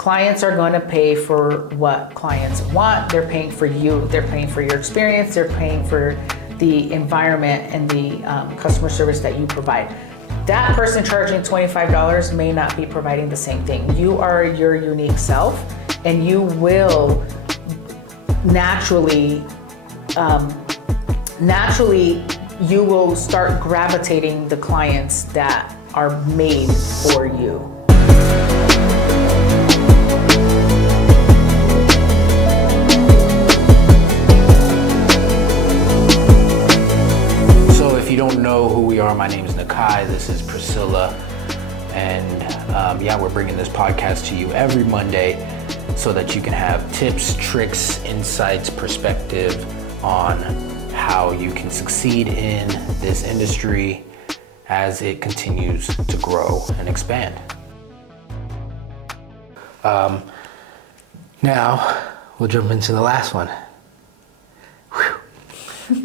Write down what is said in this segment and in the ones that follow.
Clients are going to pay for what clients want. They're paying for you. They're paying for your experience. They're paying for the environment and the customer service that you provide. That person charging $25 may not be providing the same thing. You are your unique self, and you will naturally you will start gravitating the clients that are made for you. So if you don't know who we are, my name is Nakai, this is Priscilla, and we're bringing this podcast to you every Monday so that you can have tips, tricks, insights, perspective on how you can succeed in this industry as it continues to grow and expand. Now we'll jump into the last one.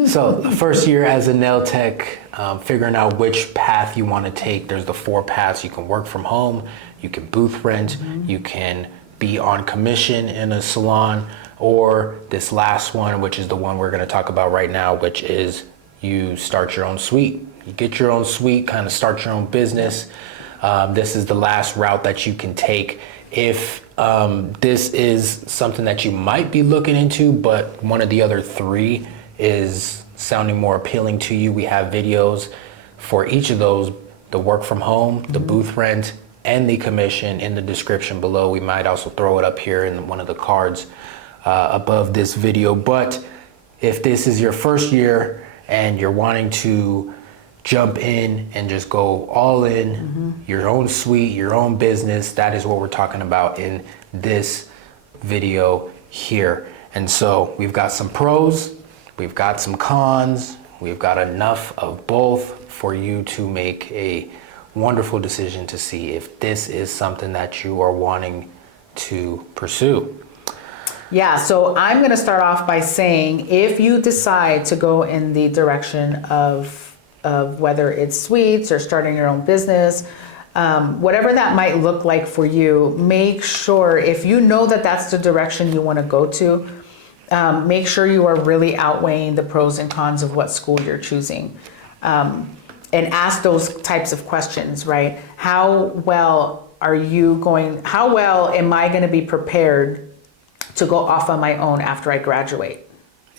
So the first year as a nail tech, figuring out which path you want to take. There's the 4 paths. You can work from home, you can booth rent, you can be on commission in a salon, or this last one, which is the one we're going to talk about right now, which is you start your own suite. You get your own suite, kind of start your own business. This is the last route that you can take if this is something that you might be looking into, but one of the other 3 is sounding more appealing to you. We have videos for each of those, the work from home, the booth rent, and the commission in the description below. We might also throw it up here in one of the cards above this video. But if this is your first year and you're wanting to jump in and just go all in, your own suite, your own business, that is what we're talking about in this video here. And so we've got some pros, we've got some cons, we've got enough of both for you to make a wonderful decision to see if this is something that you are wanting to pursue. Yeah, so I'm going to start off by saying, if you decide to go in the direction of whether it's suites or starting your own business, whatever that might look like for you, make sure, if you know that that's the direction you want to go to, make sure you are really outweighing the pros and cons of what school you're choosing. And ask those types of questions, right? How well am I going to be prepared to go off on my own after I graduate?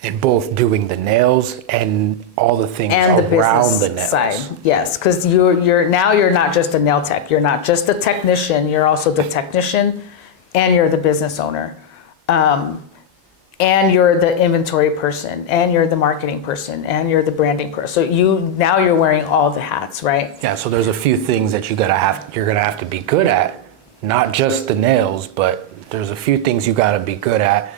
And both doing the nails and all the things and the around the business nails. Side. Yes, because you're not just a nail tech. You're not just a technician. You're also the technician, and you're the business owner, and you're the inventory person, and you're the marketing person, and you're the branding person. So you're wearing all the hats, right? Yeah. So there's a few things that you're gonna have to be good at, not just the nails, but there's a few things you gotta be good at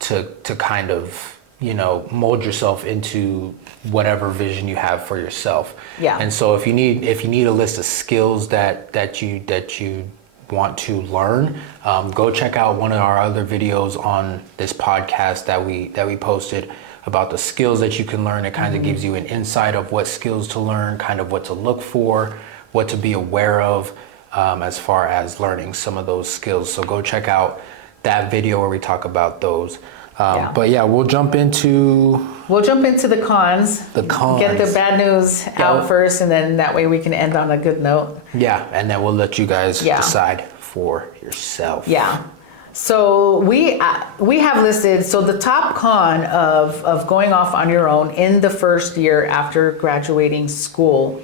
to kind of, mold yourself into whatever vision you have for yourself. Yeah. And so if you need a list of skills that you want to learn, go check out one of our other videos on this podcast that we posted about the skills that you can learn. It kind of gives you an insight of what skills to learn, kind of what to look for, what to be aware of as far as learning some of those skills. So go check out that video where we talk about those. But yeah, we'll jump into the cons. The cons. Get the bad news out first, and then that way we can end on a good note. Yeah, and then we'll let you guys decide for yourself. Yeah. So we have listed, so the top con of going off on your own in the first year after graduating school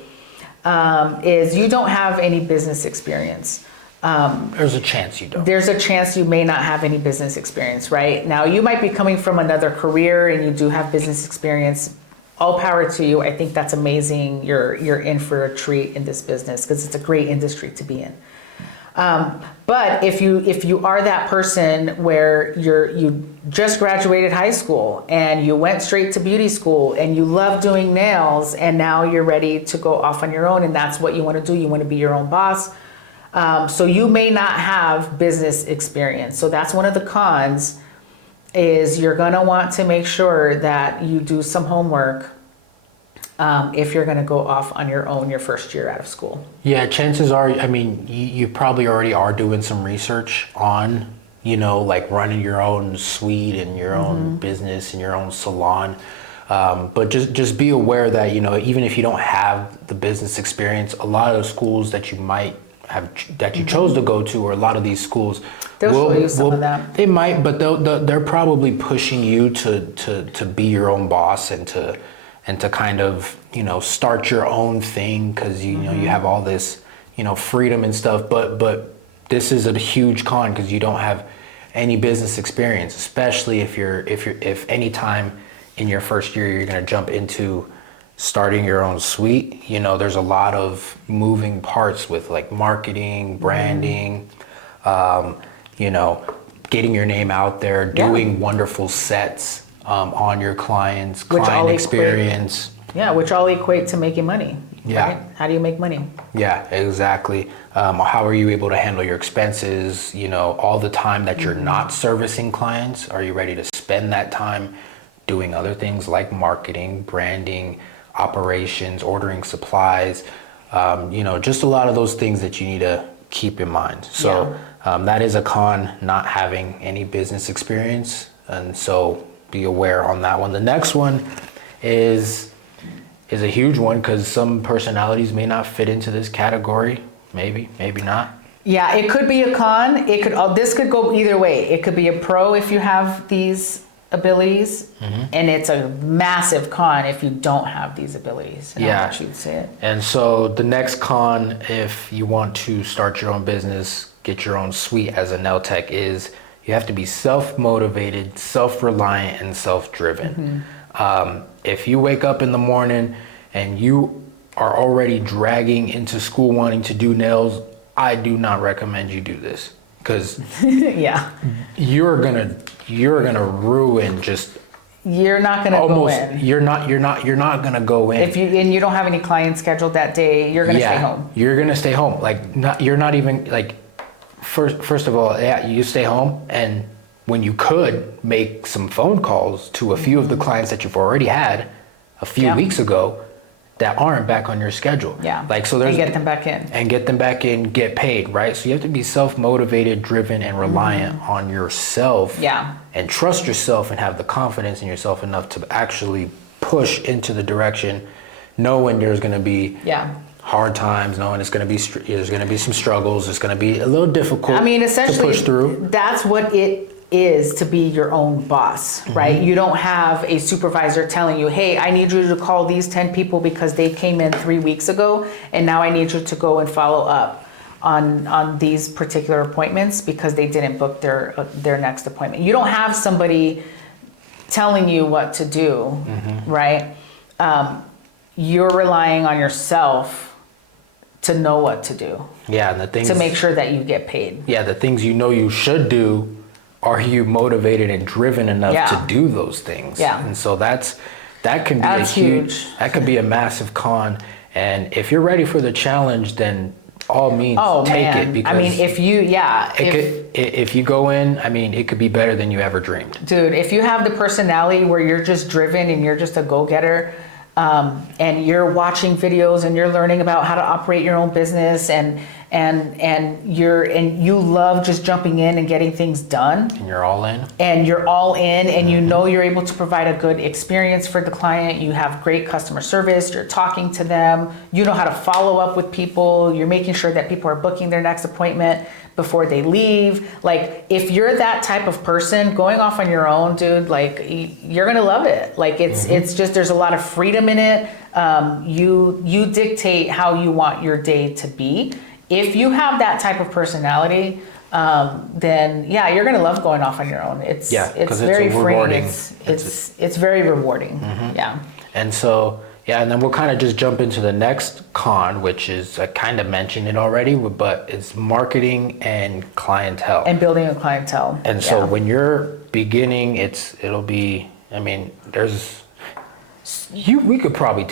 is you don't have any business experience. There's a chance you don't. There's a chance you may not have any business experience, right? Now, you might be coming from another career and you do have business experience. All power to you. I think that's amazing. You're in for a treat in this business because it's a great industry to be in. But if you are that person where you just graduated high school and you went straight to beauty school and you love doing nails and now you're ready to go off on your own and that's what you want to do, you want to be your own boss. So you may not have business experience. So that's one of the cons, is you're going to want to make sure that you do some homework if you're going to go off on your own your first year out of school. Yeah, chances are, I mean, you probably already are doing some research on, like running your own suite and your own business and your own salon. But just be aware that, even if you don't have the business experience, a lot of the schools that you might have, that you chose to go to, or a lot of these schools They'll show you some of that. They might, but they're probably pushing you to be your own boss and to kind of, start your own thing, because you have all this, freedom and stuff. But this is a huge con, because you don't have any business experience, especially if any time in your first year you're going to jump into starting your own suite. There's a lot of moving parts with like marketing, branding, getting your name out there, doing wonderful sets on your clients, client experience. Which all equate to making money. Yeah. Right? How do you make money? Yeah, exactly. How are you able to handle your expenses? All the time that you're not servicing clients, are you ready to spend that time doing other things like marketing, branding, operations, ordering supplies, just a lot of those things that you need to keep in mind. So that is a con, not having any business experience. And so be aware on that one. The next one is a huge one, because some personalities may not fit into this category. Maybe not. Yeah, it could be a con. This could go either way. It could be a pro if you have these abilities, and it's a massive con if you don't have these abilities. And I'll let you say it. And so the next con, if you want to start your own business, get your own suite as a nail tech, is you have to be self-motivated, self-reliant, and self-driven. If you wake up in the morning and you are already dragging into school wanting to do nails, I do not recommend you do this, because you're gonna ruin just. You're not gonna go in. You're not gonna go in. If you don't have any clients scheduled that day, you're gonna stay home. You're gonna stay home. You're not even like. First of all, you stay home, and when you could make some phone calls to a few of the clients that you've already had a few weeks ago that aren't back on your schedule. And get them back in. And get them back in, get paid, right? So you have to be self-motivated, driven, and reliant on yourself. And trust yourself and have the confidence in yourself enough to actually push into the direction, knowing there's going to be hard times, knowing there's going to be some struggles, it's going to be a little difficult essentially, to push through. That's what it is to be your own boss, right? You don't have a supervisor telling you, hey, I need you to call these 10 people because they came in 3 weeks ago, and now I need you to go and follow up on these particular appointments because they didn't book their next appointment. You don't have somebody telling you what to do, right? You're relying on yourself to know what to do. And the things to make sure that you get paid. The things you should do. Are you motivated and driven enough to do those things? And so that can be a huge, that could be a massive con. And if you're ready for the challenge, then all means take it. Because if you go in, it could be better than you ever dreamed. Dude, if you have the personality where you're just driven and you're just a go-getter, and you're watching videos and you're learning about how to operate your own business, and you love just jumping in and getting things done, and you're all in, and you know you're able to provide a good experience for the client, you have great customer service, you're talking to them, you know how to follow up with people, you're making sure that people are booking their next appointment before they leave. Like, if you're that type of person going off on your own, dude, like, you're gonna love it. Like, it's just, there's a lot of freedom in it. You dictate how you want your day to be. If you have that type of personality, then you're gonna love going off on your own. It's very freeing. It's very rewarding. And so and then we'll kind of just jump into the next con, which is, I kind of mentioned it already, but it's marketing and clientele. And building a clientele. And so when you're beginning, we could probably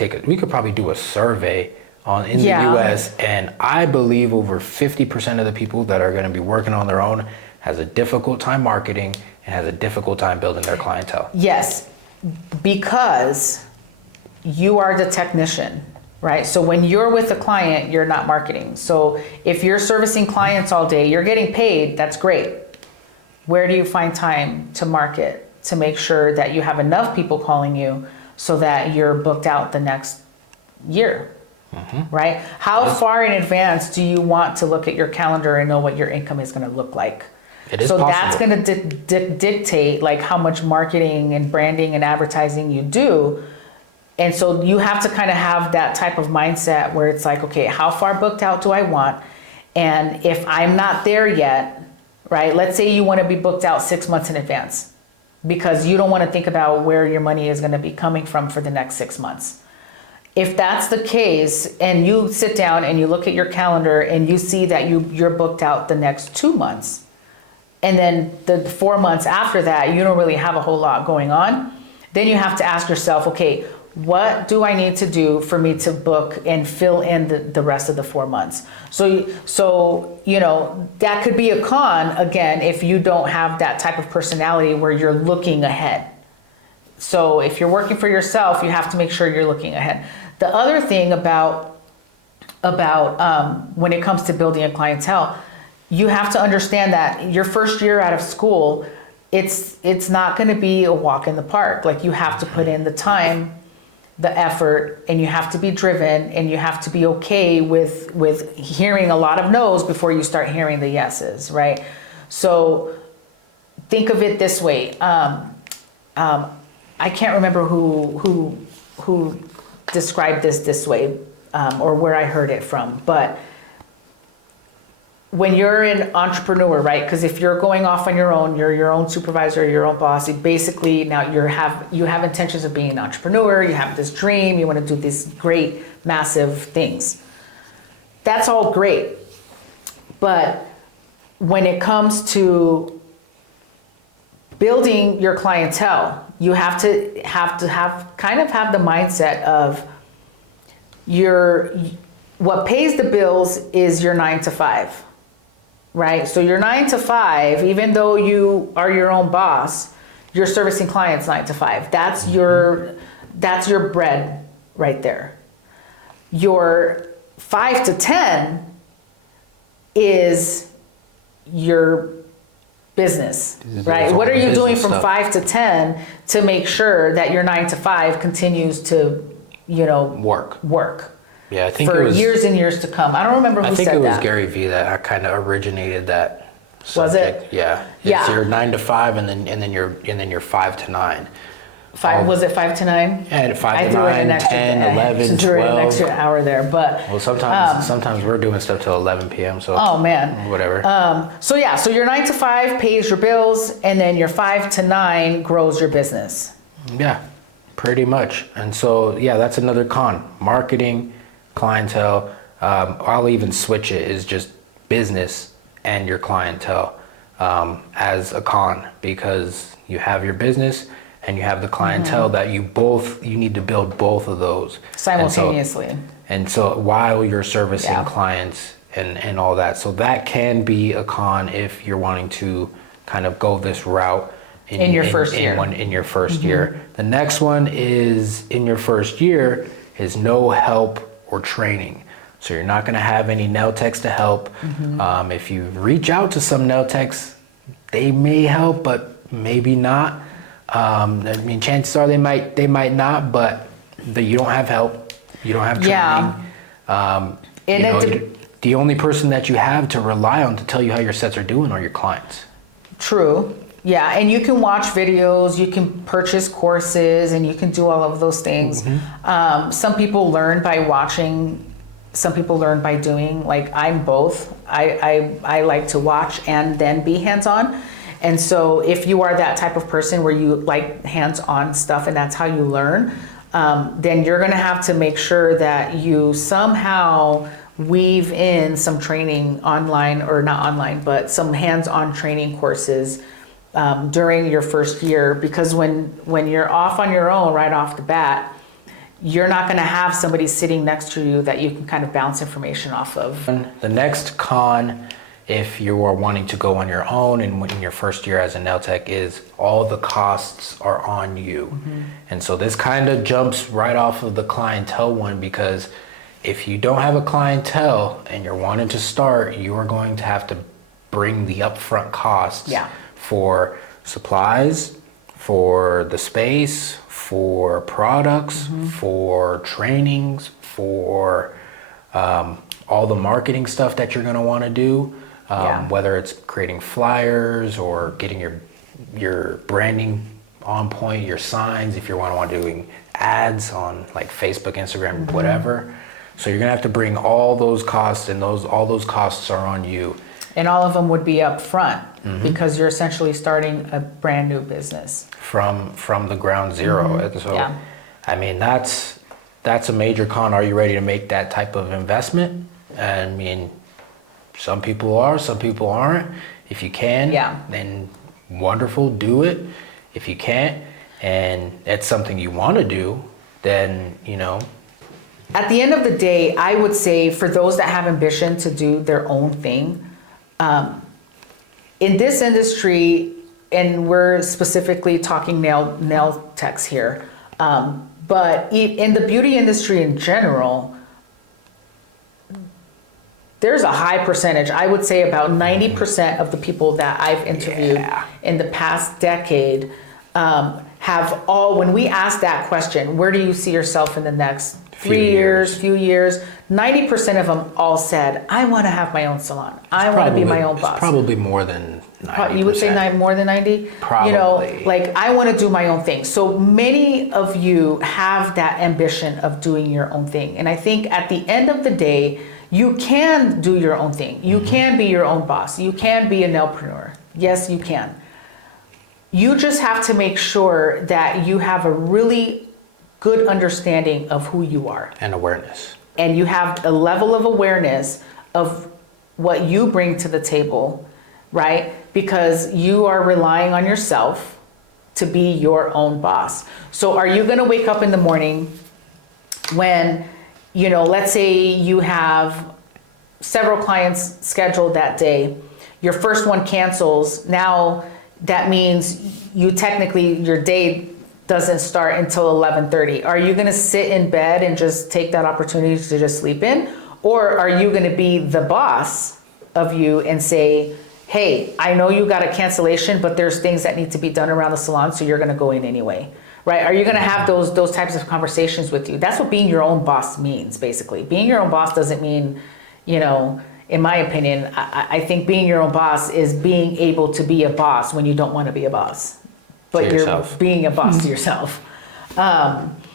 do a survey in the US, and I believe over 50% of the people that are going to be working on their own has a difficult time marketing and has a difficult time building their clientele. Yes, because you are the technician, right? So when you're with a client, you're not marketing. So if you're servicing clients all day, you're getting paid, that's great. Where do you find time to market, to make sure that you have enough people calling you so that you're booked out the next year, right? How far in advance do you want to look at your calendar and know what your income is going to look like? It is so possible. that's going to dictate like how much marketing and branding and advertising you do. And so you have to kind of have that type of mindset where it's like, okay, how far booked out do I want? And if I'm not there yet, right? Let's say you want to be booked out 6 months in advance because you don't want to think about where your money is going to be coming from for the next 6 months. If that's the case, and you sit down and you look at your calendar and you see that you're booked out the next 2 months, and then the 4 months after that, you don't really have a whole lot going on, then you have to ask yourself, okay, what do I need to do for me to book and fill in the rest of the 4 months? So, you know, that could be a con, again, if you don't have that type of personality where you're looking ahead. So if you're working for yourself, you have to make sure you're looking ahead. The other thing about when it comes to building a clientele, you have to understand that your first year out of school, it's not going to be a walk in the park. Like, you have to put in the time, the effort, and you have to be driven, and you have to be okay with hearing a lot of no's before you start hearing the yeses, right? So think of it this way. I can't remember who described this way, or where I heard it from, but when you're an entrepreneur, right? Because if you're going off on your own, you're your own supervisor, your own boss. You basically now you have intentions of being an entrepreneur. You have this dream. You want to do these great, massive things. That's all great, but when it comes to building your clientele, you have to have the mindset of what pays the bills is your 9 to 5. Right? So your 9 to 5, even though you are your own boss, you're servicing clients 9 to 5. That's your bread right there. Your 5 to 10 is your business, right? What are you doing from 5 to 10 to make sure that your 9 to 5 continues to, work? Yeah, I think for it was years and years to come. I don't remember who said that. I think it was Gary Vee that kind of originated that subject. Was it? Yeah. Yeah. It's your 9 to 5, and then your 5 to 9. Was it 5 to 9? Yeah, 5 to 9, 10, 11, 12. Drew an extra hour there, but well, sometimes we're doing stuff till 11 p.m. So oh man, whatever. So your 9 to 5 pays your bills, and then your 5 to 9 grows your business. Yeah, pretty much. And so that's another con: marketing, clientele. I'll even switch it, is just business and your clientele as a con, because you have your business and you have the clientele that you need to build both of those simultaneously. And so while you're servicing clients and all that, so that can be a con if you're wanting to kind of go this route in your first year. The next one is, in your first year, is no help or training. So you're not going to have any nail techs to help. If you reach out to some nail techs, they may help, but maybe not. Chances are they might not, but you don't have help. You don't have training. The only person that you have to rely on to tell you how your sets are doing are your clients. True. Yeah, and you can watch videos, you can purchase courses, and you can do all of those things. Some people learn by watching, some people learn by doing. Like, I'm both. I like to watch and then be hands-on. And so if you are that type of person where you like hands-on stuff and that's how you learn, then you're gonna have to make sure that you somehow weave in some training online, or not online, but some hands-on training courses during your first year, because when you're off on your own right off the bat, you're not going to have somebody sitting next to you that you can kind of bounce information off of. The next con if you are wanting to go on your own and in your first year as a nail tech is all the costs are on you. And so this kind of jumps right off of the clientele one, because if you don't have a clientele and you're wanting to start, you are going to have to bring the upfront costs for supplies, for the space, for products, for trainings, for all the marketing stuff that you're going to want to do, whether it's creating flyers or getting your branding on point, your signs, if you want to doing ads on like Facebook, Instagram, whatever. So you're going to have to bring all those costs, and all those costs are on you. And all of them would be up front because you're essentially starting a brand new business. From the ground zero. And so, I mean, that's a major con. Are you ready to make that type of investment? I mean, some people are, some people aren't. If you can, then wonderful, do it. If you can't, and it's something you want to do, then, you know. At the end of the day, I would say for those that have ambition to do their own thing, in this industry, and we're specifically talking nail techs here, but in the beauty industry in general, there's a high percentage, I would say about 90% of the people that I've interviewed in the past decade have all, when we ask that question, where do you see yourself in the next few years, 90% of them all said, I want to have my own salon. I want to be my own boss. Probably more than 90%. You would say more than 90? Probably. You know, like I want to do my own thing. So many of you have that ambition of doing your own thing. And I think at the end of the day, you can do your own thing. You can be your own boss. You can be a nailpreneur. Yes, you can. You just have to make sure that you have a really good understanding of who you are. And awareness. And you have a level of awareness of what you bring to the table, right? Because you are relying on yourself to be your own boss. So are you gonna wake up in the morning when, you know, let's say you have several clients scheduled that day, your first one cancels, now that means you technically, your day doesn't start until 11:30. Are you gonna sit in bed and just take that opportunity to just sleep in? Or are you gonna be the boss of you and say, hey, I know you got a cancellation, but there's things that need to be done around the salon, so you're gonna go in anyway, right? Are you gonna have those types of conversations with you? That's what being your own boss means, basically. Being your own boss doesn't mean, you know, in my opinion, I think being your own boss is being able to be a boss when you don't wanna be a boss. But you're being a boss to yourself.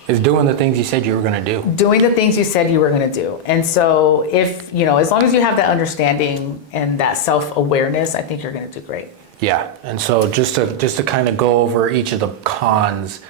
Is doing the things you said you were going to do. Doing the things you said you were going to do. And so if, you know, as long as you have that understanding and that self-awareness, I think you're going to do great. Yeah. And so just to kind of go over each of the cons,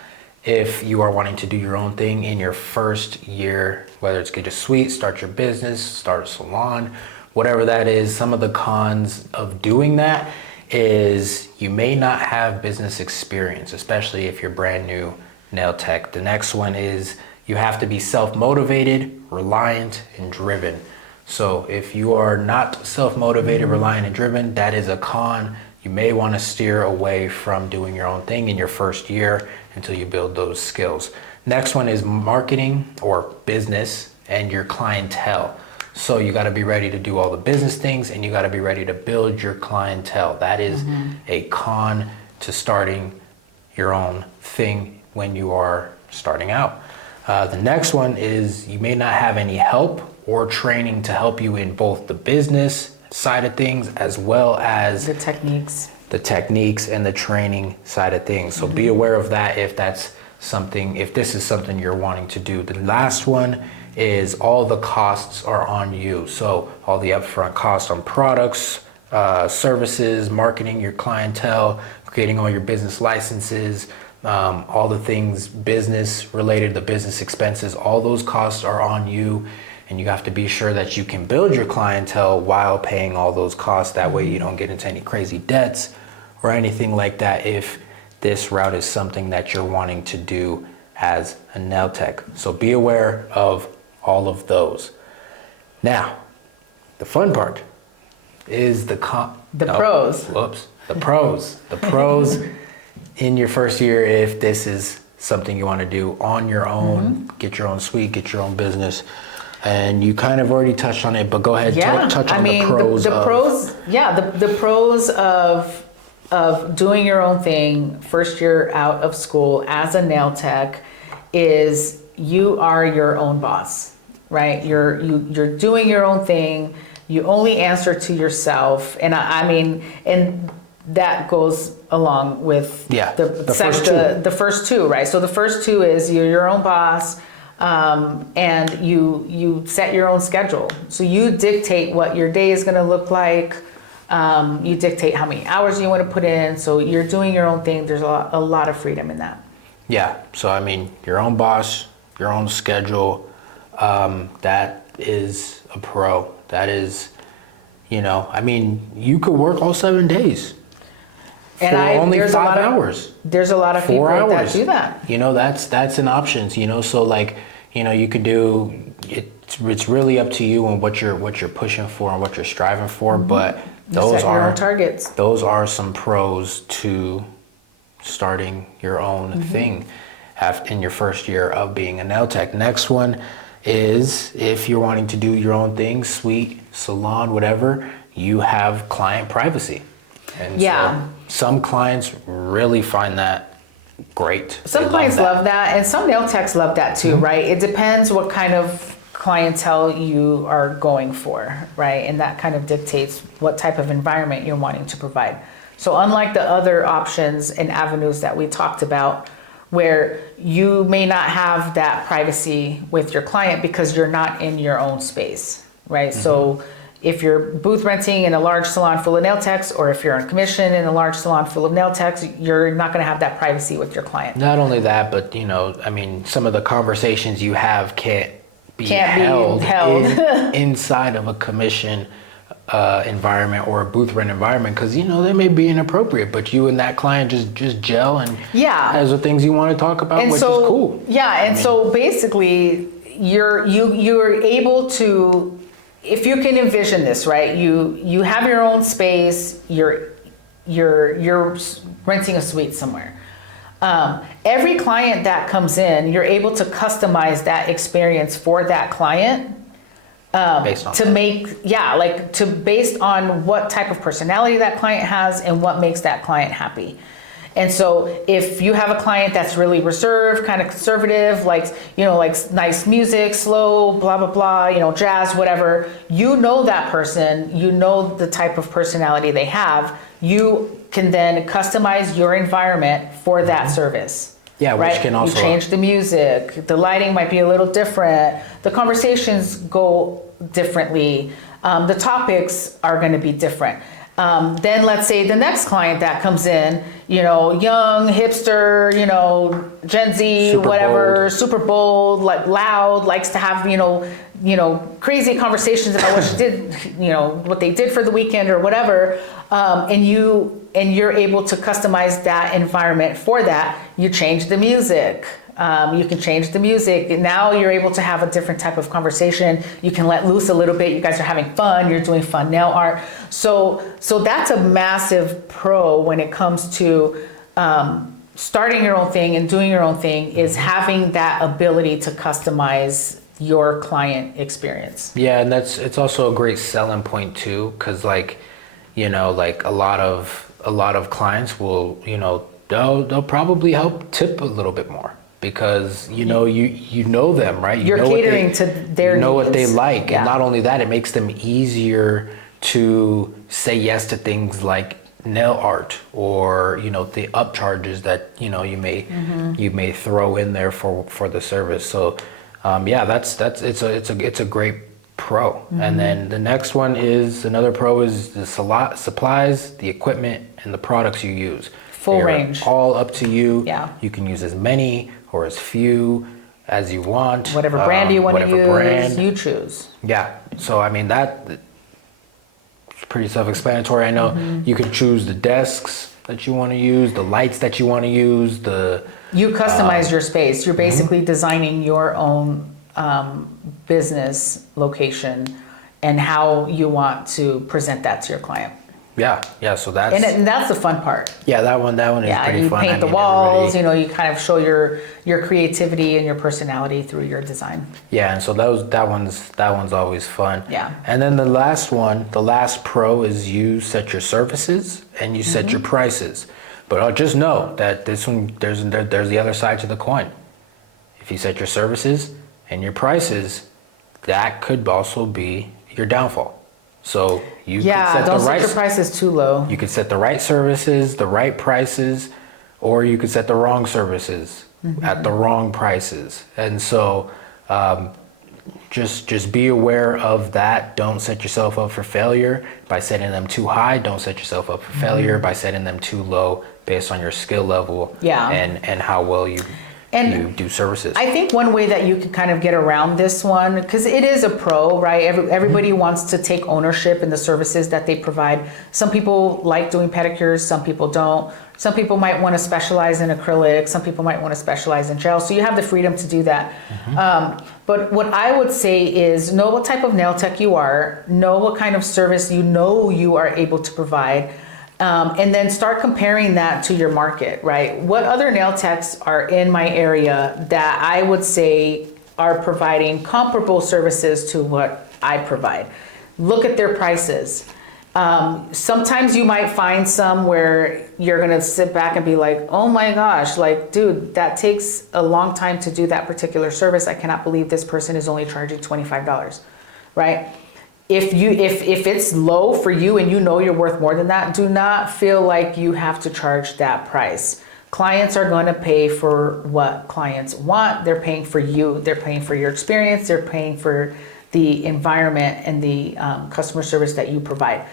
if you are wanting to do your own thing in your first year, whether it's get a suite, start your business, start a salon, whatever that is, some of the cons of doing that is you may not have business experience, especially if you're brand new nail tech. The next one is you have to be self-motivated, reliant, and driven. So if you are not self-motivated, reliant, and driven, that is a con. You may want to steer away from doing your own thing in your first year until you build those skills. Next one is marketing or business and your clientele. So you got to be ready to do all the business things, and you got to be ready to build your clientele. That is a con to starting your own thing when you are starting out. The next one is you may not have any help or training to help you in both the business side of things as well as the techniques and the training side of things. So be aware of that if this is something you're wanting to do. The last one is all the costs are on you. So all the upfront costs on products, services, marketing your clientele, creating all your business licenses, all the things business related, the business expenses, all those costs are on you. And you have to be sure that you can build your clientele while paying all those costs. That way you don't get into any crazy debts or anything like that if this route is something that you're wanting to do as a nail tech. So be aware of all of those. Now, the fun part, is the pros. Whoops. The pros. The pros in your first year, if this is something you want to do on your own, get your own suite, get your own business. And you kind of already touched on it, but go ahead, touch on the pros. The pros of doing your own thing first year out of school as a nail tech is you are your own boss, right? You're doing your own thing. You only answer to yourself, and and that goes along with the first two, right? So the first two is you're your own boss. And you set your own schedule. So you dictate what your day is going to look like. You dictate how many hours you want to put in. So you're doing your own thing. There's a lot of freedom in that. Yeah. So, your own boss, your own schedule, that is a pro. That is, you could work all 7 days. And for only 5 hours. There's a lot of people that do that. That's an option. So you could do it. It's really up to you and what you're pushing for and what you're striving for. But those set your own targets. Those are some pros to starting your own thing in your first year of being a nail tech. Next one is if you're wanting to do your own thing, suite, salon, whatever, you have client privacy. And so some clients really find that great. Some clients love that, and some nail techs love that too, right? It depends what kind of clientele you are going for, right? And that kind of dictates what type of environment you're wanting to provide. So unlike the other options and avenues that we talked about, where you may not have that privacy with your client because you're not in your own space, right? So if you're booth renting in a large salon full of nail techs, or if you're on commission in a large salon full of nail techs, you're not going to have that privacy with your client. Not only that, but some of the conversations you have can't be held. Inside of a commission environment or a booth rent environment, because they may be inappropriate, but you and that client just gel and has the things you want to talk about, which is cool. So basically, you're able to. If you can envision this, right? You have your own space. You're renting a suite somewhere. Every client that comes in, you're able to customize that experience for that client. Based on what type of personality that client has and what makes that client happy. And so if you have a client that's really reserved, kind of conservative, likes nice music, slow, blah, blah, blah, jazz, whatever, that person, the type of personality they have, you can then customize your environment for that service. Yeah, right? Which can also... You change the music, the lighting might be a little different, the conversations go differently, the topics are going to be different. Then let's say the next client that comes in, young, hipster, Gen Z, super whatever, bold. super bold, like loud, likes to have, crazy conversations about what she did, what they did for the weekend or whatever. And you're able to customize that environment for that. You change the music. You can change the music. Now you're able to have a different type of conversation. You can let loose a little bit. You guys are having fun. You're doing fun nail art. So that's a massive pro when it comes to starting your own thing and doing your own thing, is having that ability to customize your client experience. Yeah, and it's also a great selling point too, because a lot of clients will, they'll probably help tip a little bit more. Because you know them, right? You're catering to their needs. You know what they like, and not only that, it makes them easier to say yes to things like nail art, or the upcharges that you may throw in there for the service. So it's a great pro. And then the next one is another pro is the supplies, the equipment, and the products you use. Full range. All up to you. Yeah. You can use as many or as few as you want. Whatever brand you want to use, you choose. Yeah. So that's pretty self-explanatory. I know you can choose the desks that you want to use, the lights that you want to use, You customize your space. You're basically designing your own business location and how you want to present that to your client. Yeah. So that's And that's the fun part. yeah, that one is pretty you fun. paint the walls, you kind of show your creativity and your personality through your design. Yeah, and so that one's always fun. Yeah. And then the last pro is you set your services and you set your prices. But just know that this one there's the other side to the coin. If you set your services and your prices, that could also be your downfall. So you could set don't the right set your prices too low. You could set the right services, the right prices, or you could set the wrong services at the wrong prices. And so just be aware of that. Don't set yourself up for failure by setting them too high. Don't set yourself up for failure by setting them too low based on your skill level and how well you do services. I think one way that you can kind of get around this one, because it is a pro, right? Everybody wants to take ownership in the services that they provide. Some people like doing pedicures, some people don't. Some people might want to specialize in acrylic, some people might want to specialize in gel. So you have the freedom to do that. But what I would say is know what type of nail tech you are, know what kind of service you are able to provide. And then start comparing that to your market, right? What other nail techs are in my area that I would say are providing comparable services to what I provide? Look at their prices. Sometimes you might find some where you're gonna sit back and be like, oh my gosh, like, dude, that takes a long time to do that particular service. I cannot believe this person is only charging $25, right? If it's low for you and you know you're worth more than that, do not feel like you have to charge that price. Clients are going to pay for what clients want. They're paying for you. They're paying for your experience. They're paying for the environment and the customer service that you provide.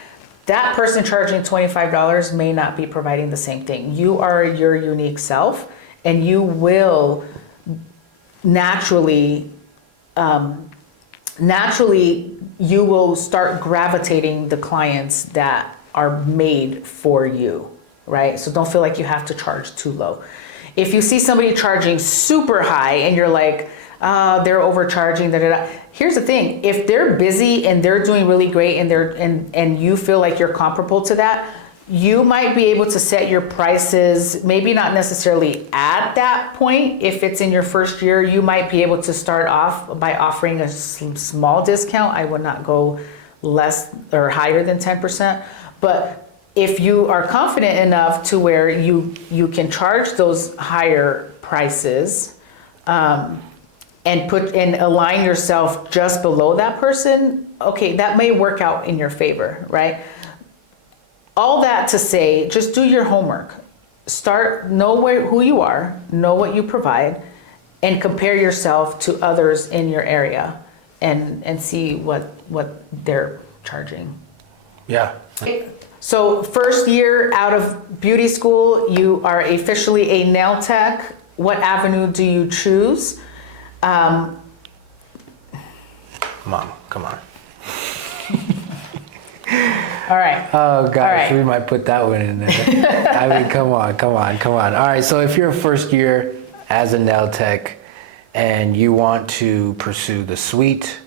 That person charging $25 may not be providing the same thing. You are your unique self, and you will naturally you will start gravitating the clients that are made for you, right? So don't feel like you have to charge too low. If you see somebody charging super high and you're like, they're overcharging, here's the thing. If they're busy and they're doing really great and you feel like you're comparable to that, you might be able to set your prices, maybe not necessarily at that point. If it's in your first year, you might be able to start off by offering a small discount. I would not go less or higher than 10%. But if you are confident enough to where you can charge those higher prices and align yourself just below that person, okay, that may work out in your favor, right? All that to say, just do your homework. Know who you are, know what you provide, and compare yourself to others in your area and see what they're charging. Yeah. So first year out of beauty school, you are officially a nail tech. What avenue do you choose? Mom, come on. All right. Oh gosh, right. We might put that one in there. I mean, come on. All right, so if you're a first year as a nail tech and you want to pursue the suite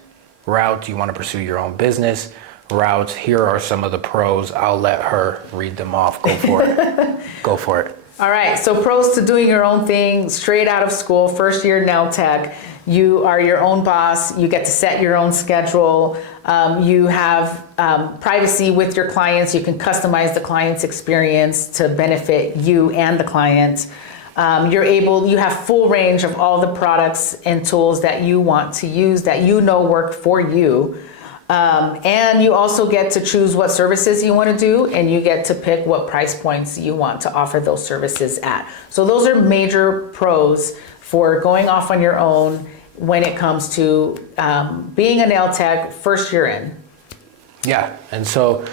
route, you want to pursue your own business route, here are some of the pros. I'll let her read them off. Go for it. Go for it. All right, so pros to doing your own thing, straight out of school, first year nail tech. You are your own boss. You get to set your own schedule. You have privacy with your clients. You can customize the client's experience to benefit you and the client. You have full range of all the products and tools that you want to use that you know work for you. And you also get to choose what services you want to do, and you get to pick what price points you want to offer those services at. So those are major pros for going off on your own when it comes to being a nail tech first year in. Yeah, and so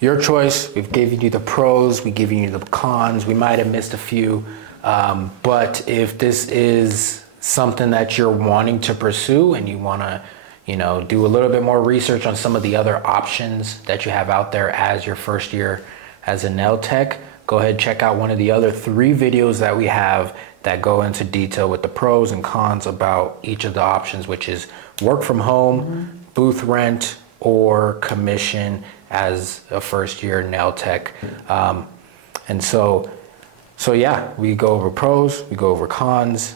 your choice. We've given you the pros, we've given you the cons. We might have missed a few, but if this is something that you're wanting to pursue and you want to, do a little bit more research on some of the other options that you have out there as your first year as a nail tech, go ahead and check out one of the other 3 videos that we have that go into detail with the pros and cons about each of the options, which is work from home, booth rent, or commission as a first year nail tech. And so yeah, we go over pros, we go over cons.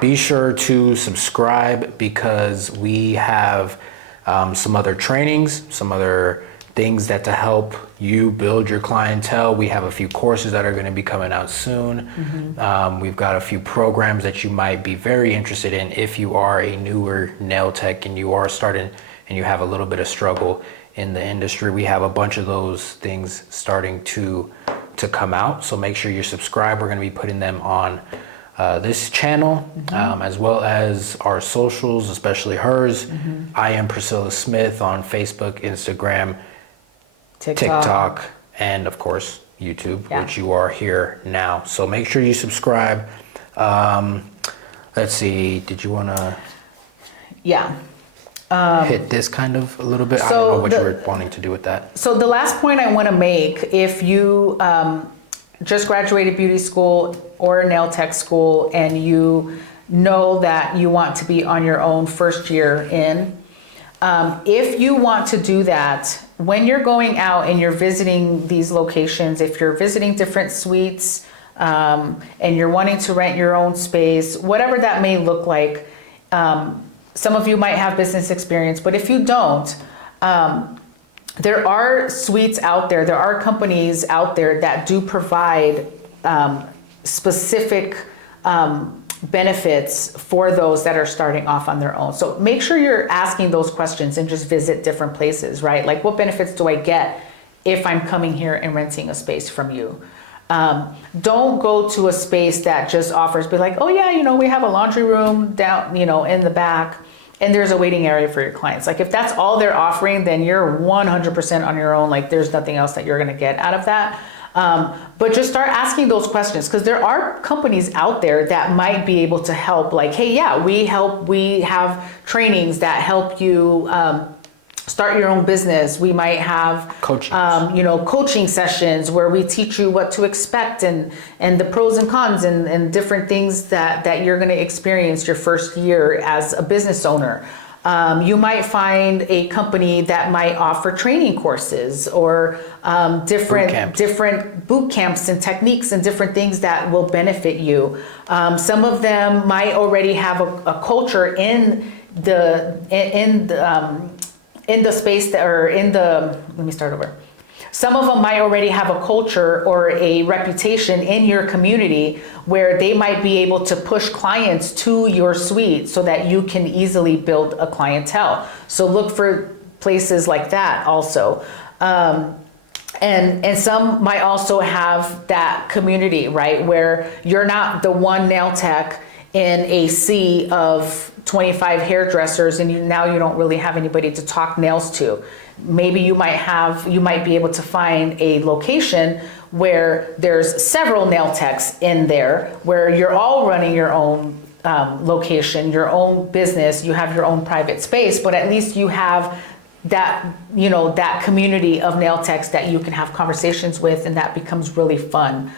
Be sure to subscribe because we have some other trainings, some other things that to help you build your clientele. We have a few courses that are going to be coming out soon. We've got a few programs that you might be very interested in if you are a newer nail tech and you are starting and you have a little bit of struggle in the industry. We have a bunch of those things starting to come out. So make sure you're subscribed. We're going to be putting them on this channel, as well as our socials, especially hers. I am Priscilla Smith on Facebook, Instagram, TikTok, and of course YouTube, which you are here now. So make sure you subscribe. Let's see, did you want to hit this kind of a little bit? I don't know what you were wanting to do with that. So the last point I want to make, if you just graduated beauty school or nail tech school and you know that you want to be on your own first year in, if you want to do that, when you're going out and you're visiting these locations, if you're visiting different suites and you're wanting to rent your own space, whatever that may look like, some of you might have business experience, but if you don't, there are suites out there, there are companies out there that do provide specific benefits for those that are starting off on their own. So make sure you're asking those questions and just visit different places, right? Like, what benefits do I get if I'm coming here and renting a space from you? Don't go to a space that just offers, be like, oh yeah, you know, we have a laundry room down, you know, in the back, and there's a waiting area for your clients. Like, if that's all they're offering, then you're 100% on your own. Like, there's nothing else that you're going to get out of that. But just start asking those questions, because there are companies out there that might be able to help. Like, hey, yeah, we have trainings that help you start your own business. We might have coaching sessions where we teach you what to expect and the pros and cons and different things that you're going to experience your first year as a business owner. You might find a company that might offer training courses or different boot camps and techniques and different things that will benefit you. Some of them might already have a culture in the space that, or in the, let me start over. Some of them might already have a culture or a reputation in your community where they might be able to push clients to your suite so that you can easily build a clientele. So look for places like that also. And some might also have that community, right? Where you're not the one nail tech in a sea of 25 hairdressers and now you don't really have anybody to talk nails to. Maybe you might be able to find a location where there's several nail techs in there, where you're all running your own location, your own business, you have your own private space, but at least you have that, you know, that community of nail techs that you can have conversations with, and that becomes really fun.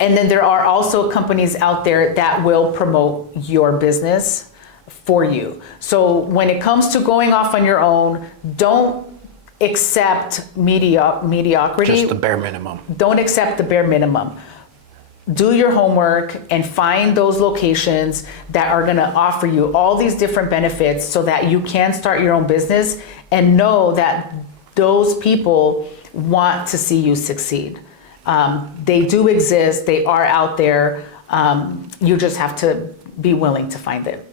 And then there are also companies out there that will promote your business for you. So when it comes to going off on your own, don't accept mediocrity. Just the bare minimum. Don't accept the bare minimum. Do your homework and find those locations that are gonna offer you all these different benefits so that you can start your own business, and know that those people want to see you succeed. They do exist, they are out there. You just have to be willing to find it.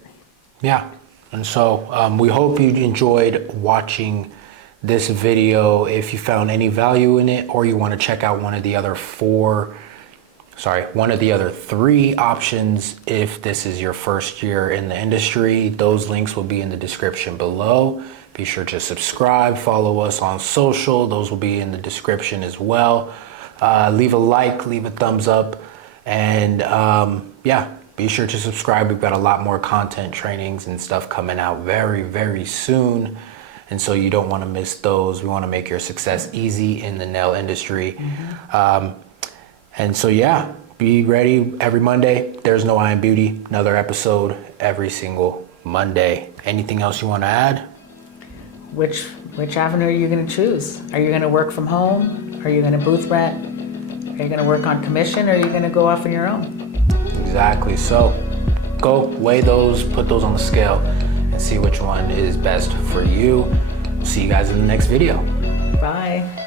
Yeah, and so we hope you enjoyed watching this video. If you found any value in it, or you want to check out one of the other three options if this is your first year in the industry, those links will be in the description below. Be sure to subscribe, follow us on social, those will be in the description as well. Leave a like, leave a thumbs up, and yeah, be sure to subscribe. We've got a lot more content, trainings and stuff coming out very, very soon, and so you don't want to miss those. We want to make your success easy in the nail industry. And so yeah, be ready every Monday. There's no I Am Beauty, another episode every single Monday. Anything else you want to add? Which avenue are you going to choose? Are you going to work from home? Are you going to booth rent? Are you going to work on commission? Or are you going to go off on your own? Exactly. So go weigh those, put those on the scale, and see which one is best for you. See you guys in the next video. Bye.